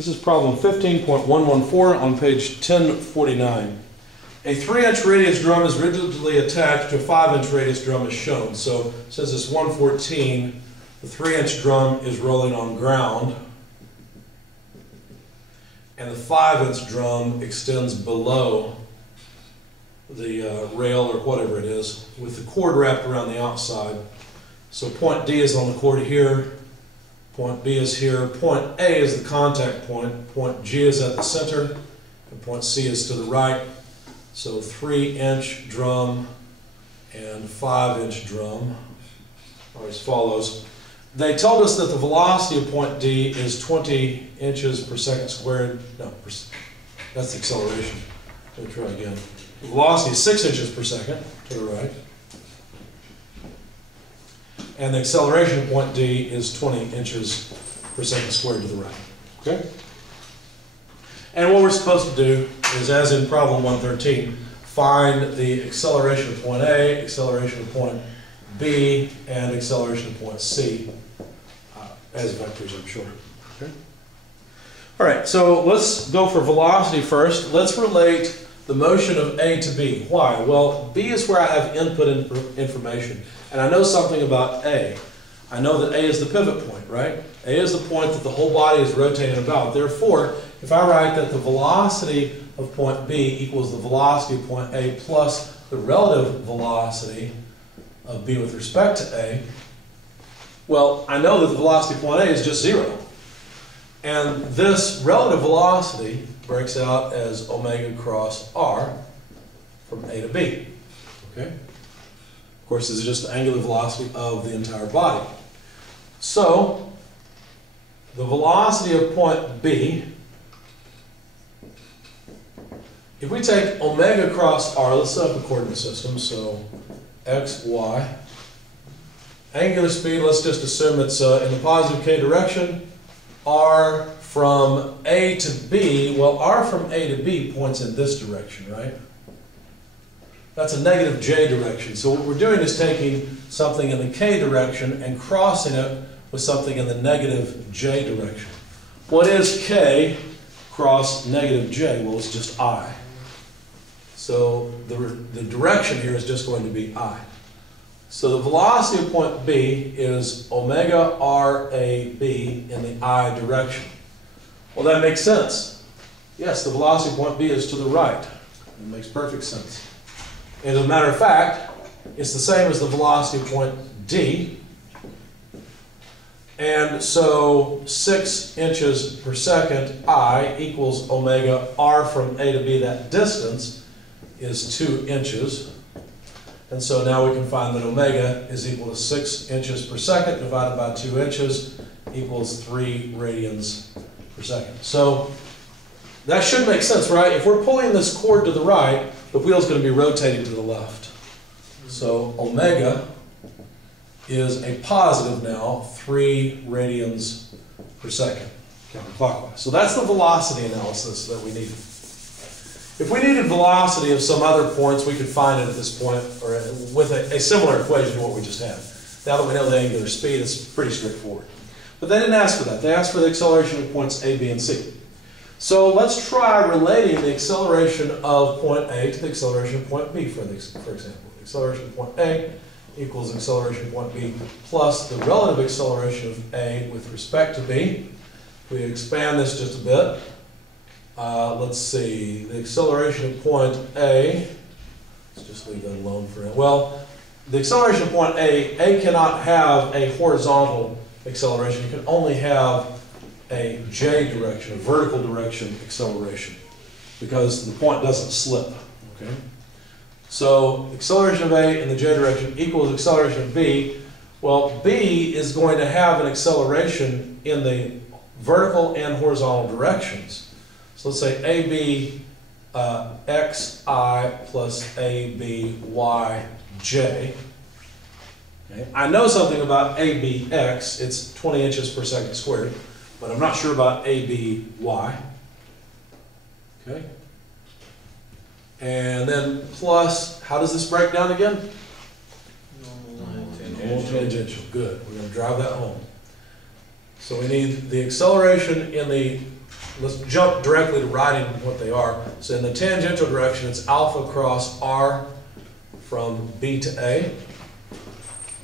This is problem 15.114 on page 1049. A 3-inch radius drum is rigidly attached to a 5-inch radius drum as shown. So since it's 114, the 3-inch drum is rolling on ground, and the 5-inch drum extends below the rail or whatever it is, with the cord wrapped around the outside. So point D is on the cord here, point B is here, point A is the contact point, point G is at the center, and point C is to the right. So 3-inch drum and 5-inch drum are as follows. They told us that the velocity of point D is 20 inches per second squared. No, that's the acceleration. Let me try again. The velocity is 6 inches per second to the right. And the acceleration of point D is 20 inches per second squared to the right. Okay? And what we're supposed to do is, as in problem 113, find the acceleration of point A, acceleration of point B, and acceleration of point C as vectors, I'm sure. Okay? All right, so let's go for velocity first. Let's relate the motion of A to B. Why? Well, B is where I have input information, and I know something about A. I know that A is the pivot point, right? A is the point that the whole body is rotating about. Therefore, if I write that the velocity of point B equals the velocity of point A plus the relative velocity of B with respect to A, well, I know that the velocity of point A is just 0. And this relative velocity breaks out as omega cross r from A to B. Okay? Of course, this is just the angular velocity of the entire body. So, the velocity of point B, if we take omega cross r, let's set up a coordinate system, so x, y. Angular speed, let's just assume it's in the positive k direction. R from A to B, well, R from A to B points in this direction, right? That's a negative j direction. So what we're doing is taking something in the k direction and crossing it with something in the negative j direction. What is k cross negative j? Well, it's just I. So the direction here is just going to be I. So the velocity of point B is omega RAB in the I direction. Well, that makes sense. Yes, the velocity of point B is to the right. It makes perfect sense. And as a matter of fact, it's the same as the velocity of point D. And so 6 inches per second I equals omega R from A to B. That distance is 2 inches. And so now we can find that omega is equal to 6 inches per second divided by 2 inches equals 3 radians per second. So that should make sense, right? If we're pulling this cord to the right, the wheel's going to be rotating to the left. So omega is a positive now 3 radians per second counterclockwise. So that's the velocity analysis that we needed. If we needed velocity of some other points, we could find it at this point, or with a similar equation to what we just had. Now that we know the angular speed, it's pretty straightforward. But they didn't ask for that. They asked for the acceleration of points A, B, and C. So let's try relating the acceleration of point A to the acceleration of point B, for example. The acceleration of point A equals acceleration of point B plus the relative acceleration of A with respect to B. If we expand this just a bit, let's see, the acceleration of point A, let's just leave that alone for now. Well, the acceleration of point A cannot have a horizontal acceleration. You can only have a j direction, a vertical direction acceleration, because the point doesn't slip. Okay? So acceleration of A in the j direction equals acceleration of B. Well, B is going to have an acceleration in the vertical and horizontal directions. So let's say AB xi plus AB yj. Okay. I know something about ABX. It's 20 inches per second squared, but I'm not sure about ABY. Okay. And then plus, how does this break down again? Normal tangential. Good. We're going to drive that home. So we need the acceleration in the let's jump directly to writing what they are. So in the tangential direction, it's alpha cross r from B to A.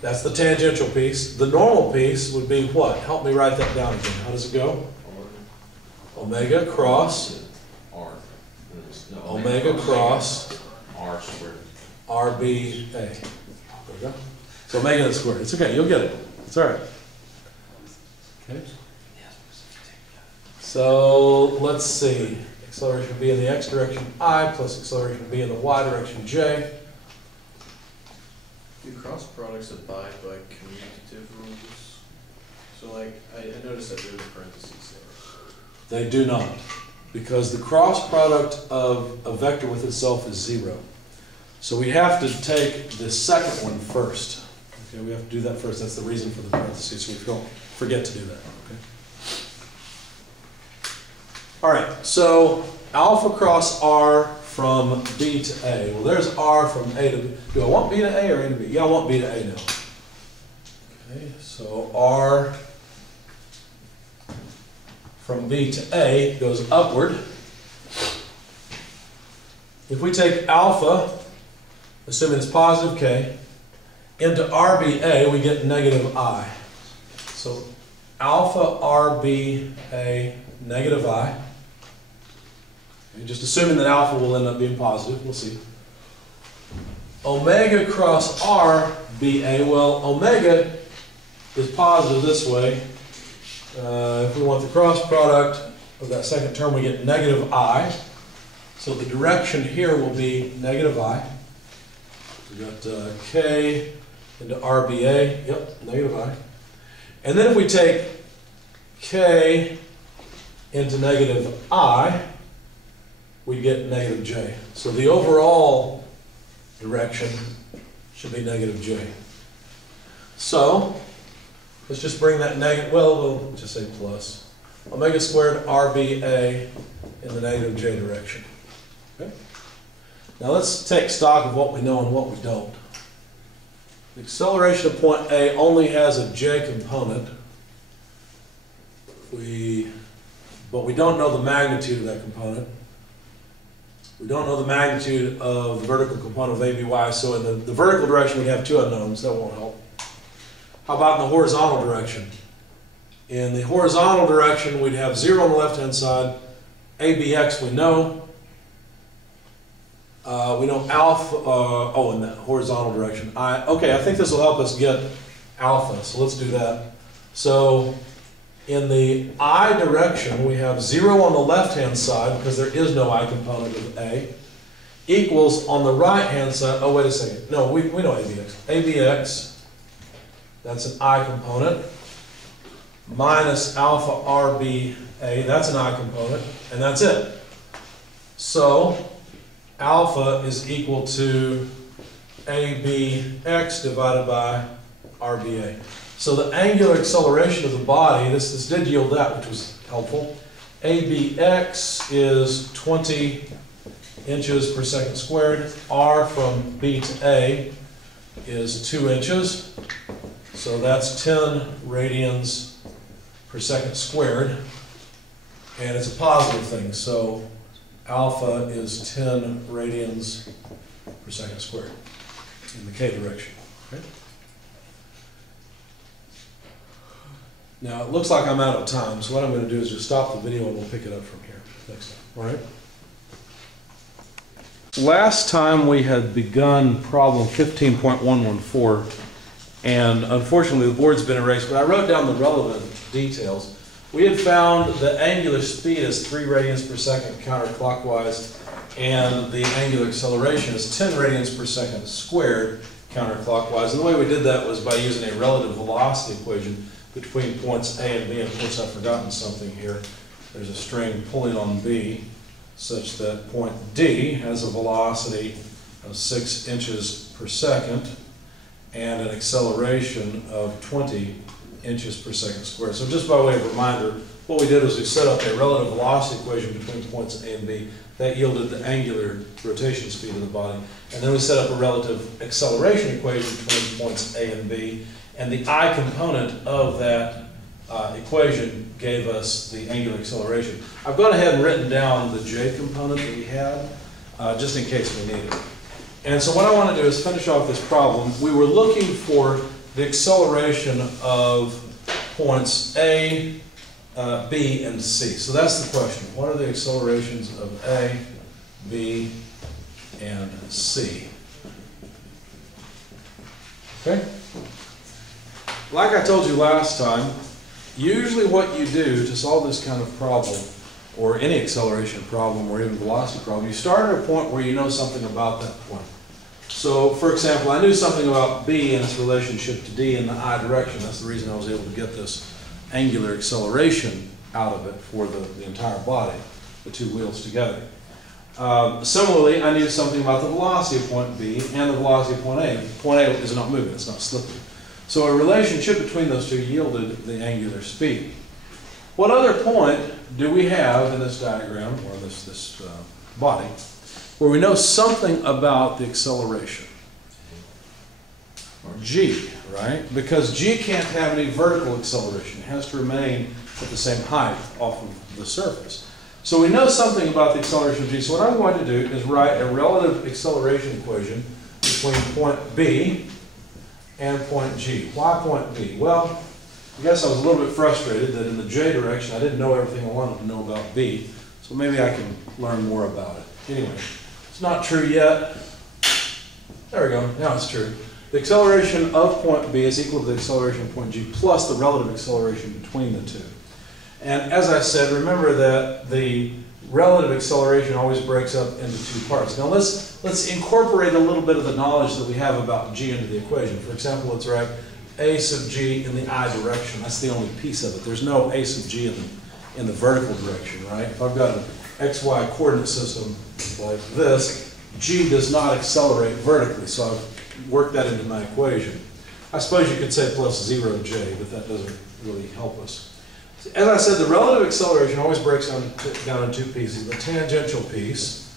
That's the tangential piece. The normal piece would be what? Help me write that down again. How does it go? Omega cross R. No, omega cross R squared. RBA. There we go. So omega squared. It's okay, you'll get it. It's all right. Okay. So let's see. Acceleration B in the x direction I plus acceleration B in the y direction j. Do cross products abide by commutative rules? So like, I noticed that there's parentheses there. They do not, because the cross product of a vector with itself is 0. So we have to take the second one first. Okay, we have to do that first. That's the reason for the parentheses, so we don't forget to do that. Okay. All right, so alpha cross r from B to A. Well, there's R from A to B. Do I want B to A or A to B? Yeah, I want B to A now. Okay, so R from B to A goes upward. If we take alpha, assuming it's positive K, into RBA, we get negative I. So alpha RBA negative I. Just assuming that alpha will end up being positive, we'll see. Omega cross R BA, well, omega is positive this way. If we want the cross product of that second term, we get negative I. So the direction here will be negative I. We got K into RBA, yep, negative I. And then if we take K into negative I, we get negative j. So the overall direction should be negative j. So let's just bring that negative, well, we'll just say plus. Omega squared RBA in the negative j direction. Okay? Now let's take stock of what we know and what we don't. The acceleration of point A only has a j component. But we don't know the magnitude of that component. We don't know the magnitude of the vertical component of ABY, so in the vertical direction we have two unknowns. That won't help. How about in the horizontal direction? In the horizontal direction, we'd have 0 on the left-hand side. ABX we know. We know alpha, in the horizontal direction. Okay, I think this will help us get alpha, so let's do that. So in the I direction, we have 0 on the left-hand side, because there is no I component of A, equals on the right-hand side, oh, wait a second. No, we know ABX. ABX, that's an I component, minus alpha RBA, that's an I component, and that's it. So alpha is equal to ABX divided by RBA. So the angular acceleration of the body, this did yield that, which was helpful. ABX is 20 inches per second squared. R from B to A is 2 inches. So that's 10 radians per second squared. And it's a positive thing, so alpha is 10 radians per second squared in the K direction. Okay? Now, it looks like I'm out of time, so what I'm going to do is just stop the video and we'll pick it up from here next time. All right? Last time we had begun problem 15.114, and unfortunately the board's been erased, but I wrote down the relevant details. We had found the angular speed is 3 radians per second counterclockwise, and the angular acceleration is 10 radians per second squared counterclockwise. And the way we did that was by using a relative velocity equation between points A and B. And of course, I've forgotten something here. There's a string pulling on B such that point D has a velocity of 6 inches per second and an acceleration of 20 inches per second squared. So just by way of reminder, what we did was we set up a relative velocity equation between points A and B. That yielded the angular rotation speed of the body. And then we set up a relative acceleration equation between points A and B. And the I component of that equation gave us the angular acceleration. I've gone ahead and written down the j component that we had, just in case we need it. And so what I want to do is finish off this problem. We were looking for the acceleration of points A, B, and C. So that's the question. What are the accelerations of A, B, and C? Okay? Like I told you last time, usually what you do to solve this kind of problem, or any acceleration problem, or even velocity problem, you start at a point where you know something about that point. So, for example, I knew something about B and its relationship to D in the I direction. That's the reason I was able to get this angular acceleration out of it for the entire body, the two wheels together. Similarly, I knew something about the velocity of point B and the velocity of point A. Point A is not moving, it's not slipping. So a relationship between those two yielded the angular speed. What other point do we have in this diagram, or this body, where we know something about the acceleration? Or G, right? Because G can't have any vertical acceleration. It has to remain at the same height off of the surface. So we know something about the acceleration of G. So what I'm going to do is write a relative acceleration equation between point B and point G. Why point B? Well, I guess I was a little bit frustrated that in the J direction I didn't know everything I wanted to know about B. So maybe I can learn more about it. Anyway, it's not true yet. There we go. Now it's true. The acceleration of point B is equal to the acceleration of point G plus the relative acceleration between the two. And as I said, remember that the relative acceleration always breaks up into two parts. Now let's incorporate a little bit of the knowledge that we have about G into the equation. For example, let's write a sub G in the I direction. That's the only piece of it. There's no a sub G in the vertical direction, right? If I've got an XY coordinate system like this, G does not accelerate vertically, so I've worked that into my equation. I suppose you could say plus 0J, but that doesn't really help us. As I said, the relative acceleration always breaks down in two pieces. The tangential piece,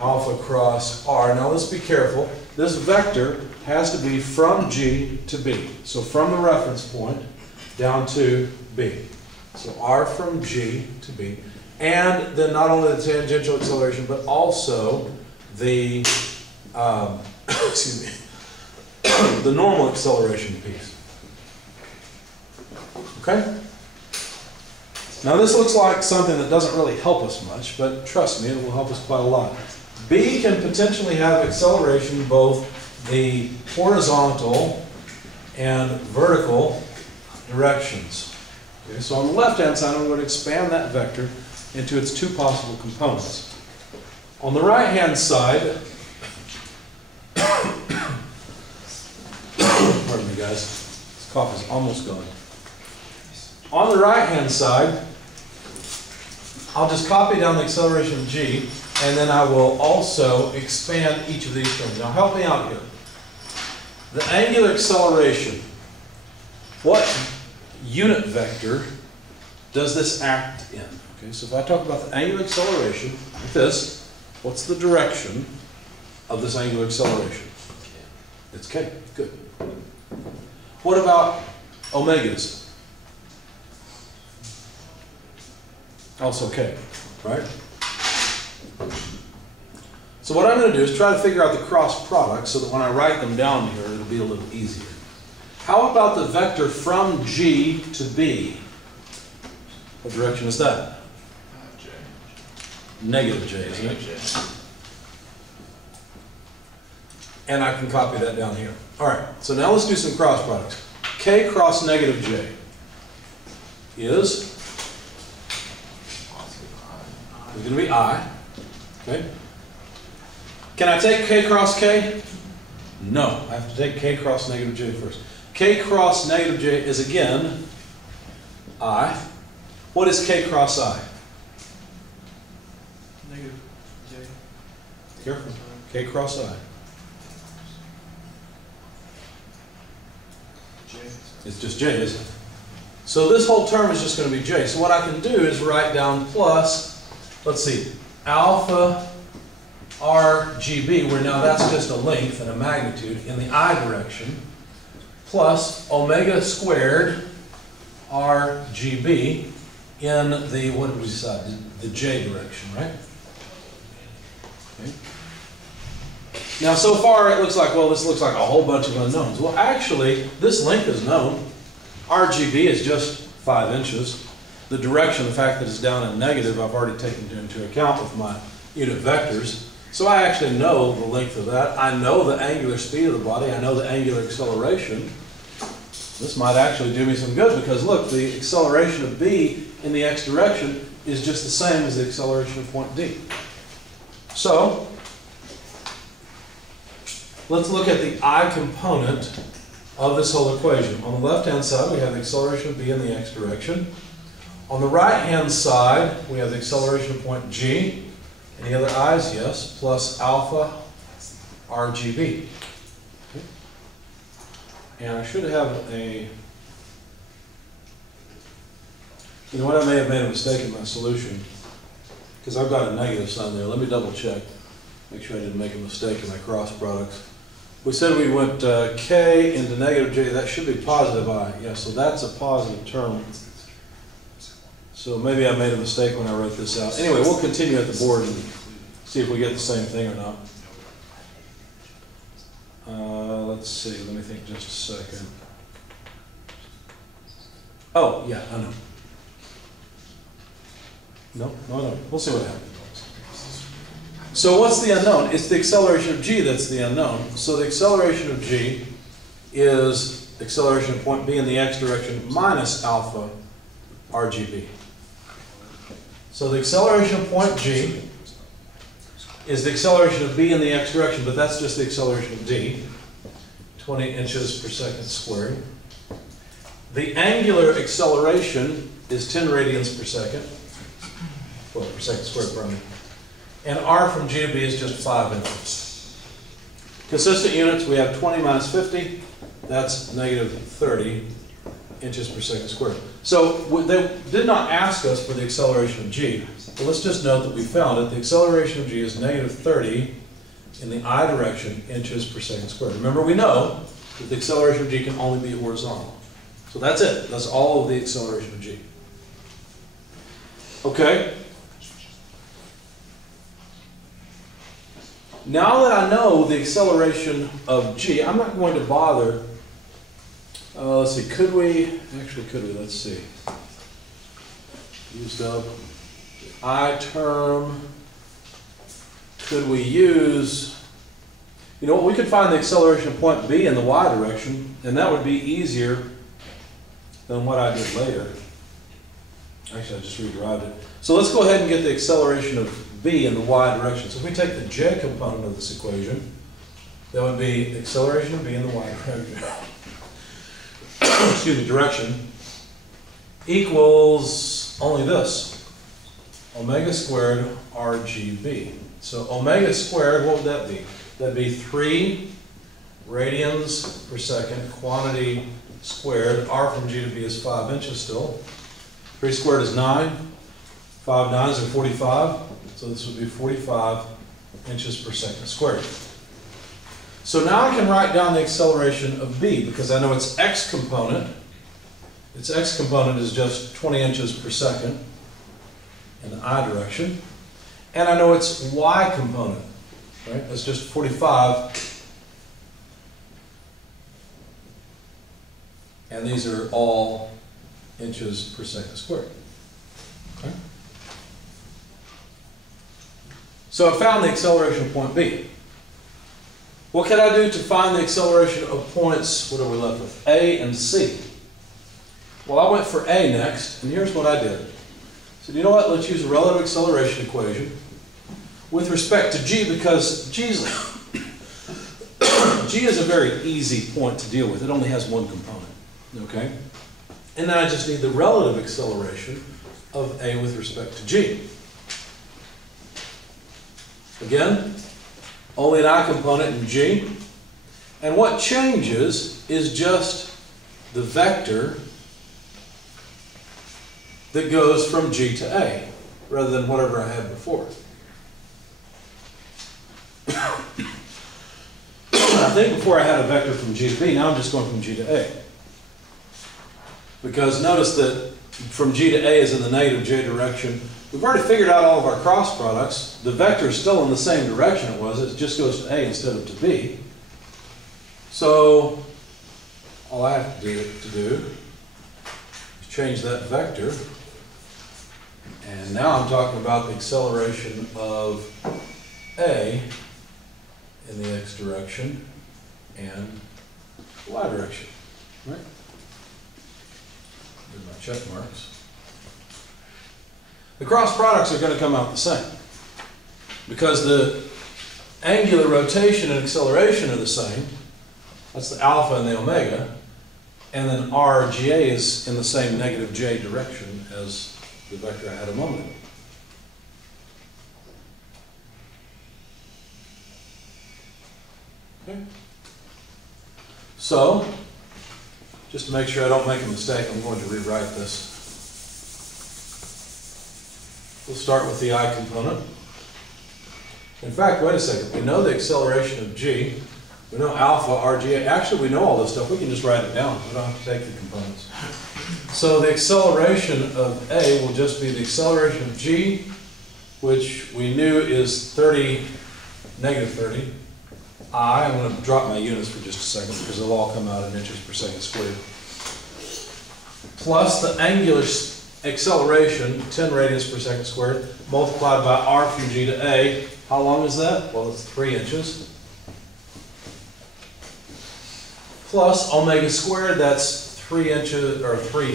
alpha cross r. Now let's be careful. This vector has to be from G to B. So from the reference point down to B. So r from G to B. And then not only the tangential acceleration, but also the, excuse me, the normal acceleration piece. Okay? Now this looks like something that doesn't really help us much, but trust me, it will help us quite a lot. B can potentially have acceleration both the horizontal and vertical directions. Okay, so on the left-hand side, I'm going to expand that vector into its two possible components. On the right-hand side, pardon me guys, this cough is almost gone. On the right-hand side, I'll just copy down the acceleration of G, and then I will also expand each of these terms. Now help me out here. The angular acceleration, what unit vector does this act in? Okay, so if I talk about the angular acceleration, like this, what's the direction of this angular acceleration? It's K. Good. What about omegas? Also K, right? So what I'm going to do is try to figure out the cross product so that when I write them down here, it'll be a little easier. How about the vector from G to B? What direction is that? J. Negative J, isn't it? J. And I can copy that down here. All right, so now let's do some cross products. K cross negative J is going to be I. Okay. Can I take K cross K? No, I have to take K cross negative J first. K cross negative J is again I. What is K cross I? Negative J. Careful. K cross I. J. It's just J, isn't it? So this whole term is just going to be J. So what I can do is write down plus, let's see, alpha RGB, where now that's just a length and a magnitude in the I direction, plus omega squared RGB in the, what did we decide? The J direction, right? Okay. Now, so far it looks like, well, this looks like a whole bunch of unknowns. Well, actually, this length is known. RGB is just 5 inches. The direction, the fact that it's down in negative, I've already taken into account with my unit vectors. So I actually know the length of that. I know the angular speed of the body. I know the angular acceleration. This might actually do me some good because look, the acceleration of B in the x direction is just the same as the acceleration of point D. So let's look at the I component of this whole equation. On the left-hand side, we have the acceleration of B in the x direction. On the right-hand side, we have the acceleration of point G. Any other i's? Yes. Plus alpha RGB. Okay. And I should have a, you know what, I may have made a mistake in my solution because I've got a negative sign there. Let me double check. Make sure I didn't make a mistake in my cross products. We said we went K into negative J. That should be positive I. Yeah, so that's a positive term. So maybe I made a mistake when I wrote this out. Anyway, we'll continue at the board and see if we get the same thing or not. Let's see, let me think just a second. Oh, yeah, I know. No, we'll see what happens. So what's the unknown? It's the acceleration of G that's the unknown. So the acceleration of G is acceleration of point B in the x direction minus alpha RGB. So the acceleration of point G is the acceleration of B in the x direction, but that's just the acceleration of D, 20 inches per second squared. The angular acceleration is 10 radians per second, well, per second squared, pardon me. And R from G to B is just 5 inches. Consistent units, we have 20 minus 50, that's negative 30 inches per second squared. So they did not ask us for the acceleration of G, but let's just note that we found it. The acceleration of G is negative 30 in the I direction inches per second squared. Remember, we know that the acceleration of G can only be horizontal. So that's it. That's all of the acceleration of G. Okay. Now that I know the acceleration of G, I'm not going to bother. Let's see, could we, let's see. Used up the I term. Could we use, you know what, we could find the acceleration of point B in the y direction, and that would be easier than what I did later. Actually, I just rederived it. So let's go ahead and get the acceleration of B in the y direction. So if we take the j component of this equation, that would be acceleration of B in the y direction. Excuse me, direction equals only this, omega squared RGB. So omega squared, what would that be? That'd be 3 radians per second, quantity squared. R from G to B is 5 inches still. 3 squared is 9. 5 nines are 45. So this would be 45 inches per second squared. So now I can write down the acceleration of B because I know its x component. Its x component is just 20 inches per second in the I direction. And I know its y component, right? That's just 45. And these are all inches per second squared. Okay? So I found the acceleration of point B. What can I do to find the acceleration of points, what are we left with? A and C. Well, I went for A next, and here's what I did. So you know what? Let's use a relative acceleration equation with respect to G because G is a very easy point to deal with. It only has one component. Okay? And then I just need the relative acceleration of A with respect to G. Again, only an I component in G. And what changes is just the vector that goes from G to A, rather than whatever I had before. I think before I had a vector from G to B, now I'm just going from G to A. Because notice that from G to A is in the negative J direction. We've already figured out all of our cross products. The vector is still in the same direction it was. It just goes to A instead of to B. So all I have to do is change that vector. And now I'm talking about the acceleration of A in the x direction and y direction, right? Do my check marks. The cross products are going to come out the same because the angular rotation and acceleration are the same. That's the alpha and the omega. And then RGA is in the same negative J direction as the vector I had a moment ago. Okay. So, just to make sure I don't make a mistake, I'm going to rewrite this. We'll start with the I component. In fact, wait a second. We know the acceleration of G. We know alpha, RGA. Actually, we know all this stuff. We can just write it down. We don't have to take the components. So the acceleration of A will just be the acceleration of G, which we knew is 30, negative 30. I'm going to drop my units for just a second because they'll all come out in inches per second squared. Plus the angular acceleration, 10 radians per second squared, multiplied by r from G to A. How long is that? Well, it's 3 inches. Plus omega squared, that's 3 inches, or 3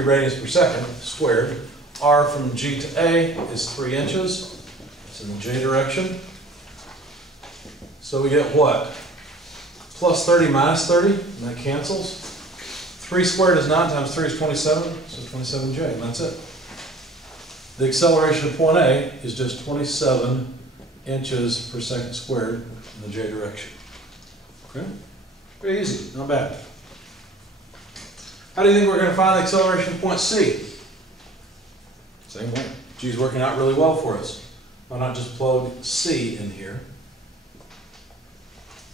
radians per second squared. R from G to A is 3 inches. It's in the J direction. So we get what? Plus 30 minus 30, and that cancels. 3 squared is 9 times 3 is 27, so 27J, and that's it. The acceleration of point A is just 27 inches per second squared in the J direction. Okay? Pretty easy, not bad. How do you think we're going to find the acceleration of point C? Same way. G's working out really well for us. Why not just plug C in here?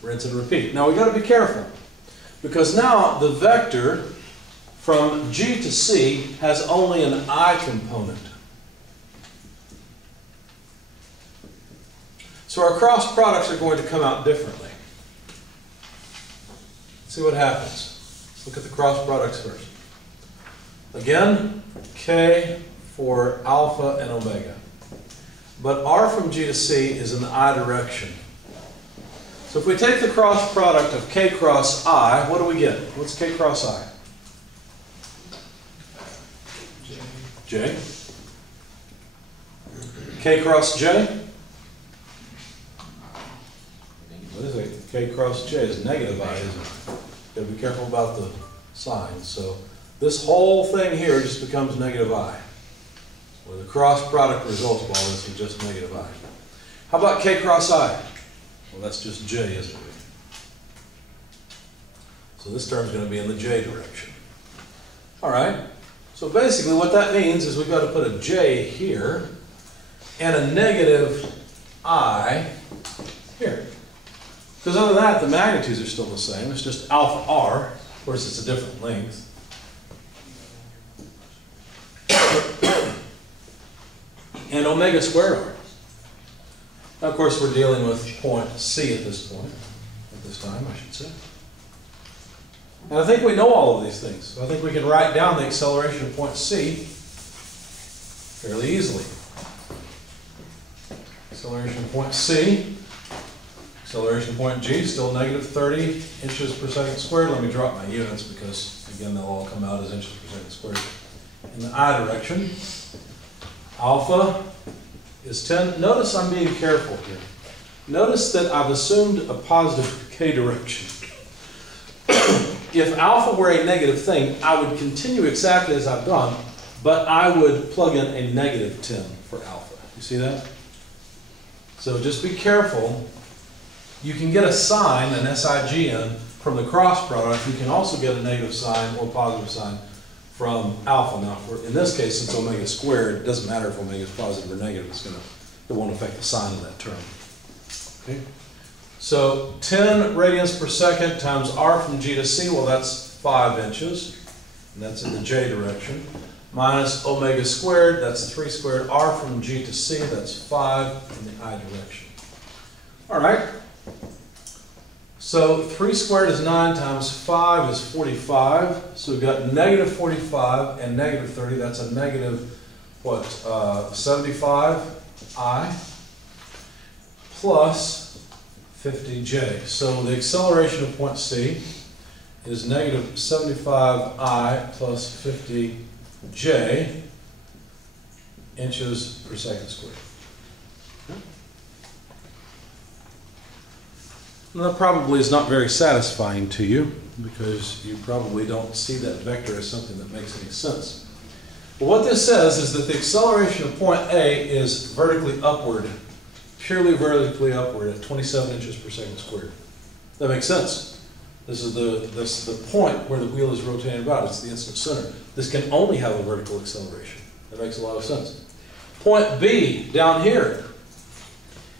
Rinse and repeat. Now we've got to be careful because now the vector from G to C has only an I component. So our cross products are going to come out differently. Let's see what happens. Let's look at the cross products first. Again, K for alpha and omega. But R from G to C is in the I direction. So if we take the cross product of K cross I, what do we get? What's K cross I? J. K cross J? What is it? K cross J is negative I, isn't it? Got to be careful about the signs. So this whole thing here just becomes negative I. Where the cross product results of all this is just negative I. How about K cross I? Well, that's just J, isn't it? So this term's going to be in the J direction. All right. So basically what that means is we've got to put a J here and a negative I here. Because other than that, the magnitudes are still the same. It's just alpha R. Of course, it's a different length. And omega squared R. Now, of course, we're dealing with point C at this point, at this time, I should say. And I think we know all of these things. So I think we can write down the acceleration of point C fairly easily. Acceleration of point C, acceleration of point G, still negative 30 inches per second squared. Let me drop my units because, again, they'll all come out as inches per second squared. In the I direction, alpha is 10. Notice I'm being careful here. Notice that I've assumed a positive K direction. If alpha were a negative thing, I would continue exactly as I've done, but I would plug in a negative 10 for alpha. You see that? So just be careful. You can get a sign, an SIGN, from the cross product. You can also get a negative sign or positive sign from alpha. Now, in this case, since omega squared, it doesn't matter if omega is positive or negative. It won't affect the sign of that term. Okay. So 10 radians per second times R from G to C, well, that's 5 inches. and that's in the j direction, minus omega squared, that's 3 squared r from g to c, that's 5 in the I direction. All right. So 3 squared is 9 times 5 is 45. So we've got negative 45 and negative 30. That's a negative, what, 75i plus 50j. So the acceleration of point C is negative 75i plus 50j inches per second squared. And that probably is not very satisfying to you because you probably don't see that vector as something that makes any sense. But what this says is that the acceleration of point A is vertically upward, purely vertically upward at 27 inches per second squared. That makes sense. This is the point where the wheel is rotating about. It's the instant center. This can only have a vertical acceleration. That makes a lot of sense. Point B down here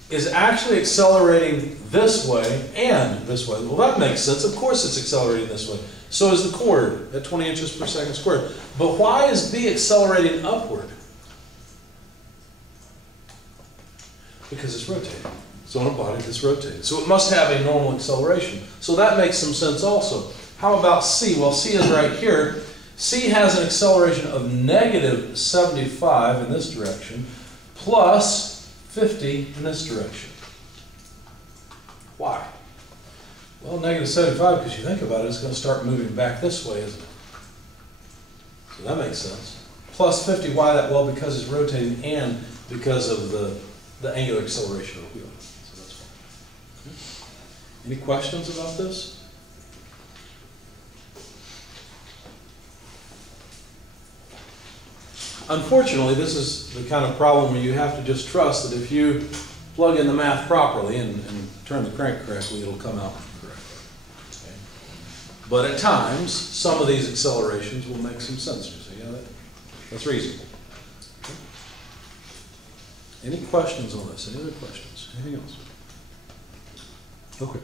is actually accelerating this way and this way. Well, that makes sense. Of course it's accelerating this way. So is the cord at 20 inches per second squared. But why is B accelerating upward? Because it's rotating. It's on a body that's rotating. So it must have a normal acceleration. So that makes some sense also. How about C? Well, C is right here. C has an acceleration of negative 75 in this direction plus 50 in this direction. Why? Well, negative 75, because you think about it, it's going to start moving back this way, isn't it? So that makes sense. Plus 50, why that? Well, because it's rotating and because of the angular acceleration of the wheel. So that's fine. Okay. Any questions about this? Unfortunately, this is the kind of problem where you have to just trust that if you plug in the math properly and turn the crank correctly, it'll come out correctly. Okay? But at times, some of these accelerations will make some sense. You see, yeah, that's reasonable. Okay? Any questions on this? Any other questions? Anything else? Okay.